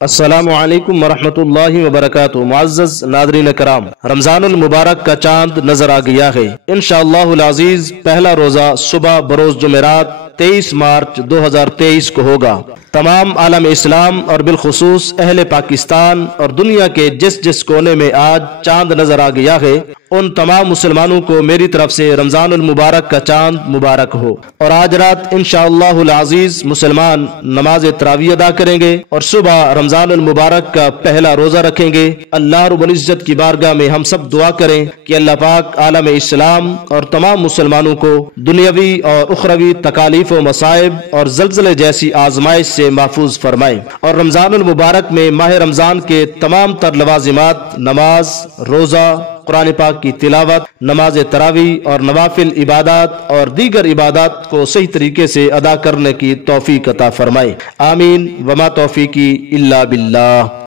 السلام علیکم ورحمۃ اللہ وبرکاتہ۔ معزز ناظرین کرام، رمضان المبارک کا چاند نظر آ گیا ہے۔ انشاءاللہ العزیز پہلا روزہ صبح بروز جمعرات 23 مارچ 2023 کو ہوگا۔ تمام عالم اسلام اور بالخصوص اہل پاکستان اور دنیا کے جس جس کونے میں آج چاند نظر آ گیا ہے، ان تمام مسلمانوں کو میری طرف سے رمضان المبارک کا چاند مبارک ہو۔ اور آج رات انشاءاللہ العزیز مسلمان نماز تراویح ادا کریں گے اور صبح رمضان المبارک کا پہلا روزہ رکھیں گے۔ اللہ رب العزت کی بارگاہ میں ہم سب دعا کریں کہ اللہ پاک عالم اسلام اور تمام مسلمانوں کو دنیاوی اور اخروی تکالیف و مصائب اور زلزلے جیسی آزمائش سے محفوظ فرمائے، اور رمضان المبارک میں ماہ رمضان کے تمام تر لوازمات، نماز، روزہ، قرآن پاک کی تلاوت، نماز تراویح اور نوافل عبادات اور دیگر عبادات کو صحیح طریقے سے ادا کرنے کی توفیق عطا فرمائے۔ آمین۔ وما توفیقی الا باللہ۔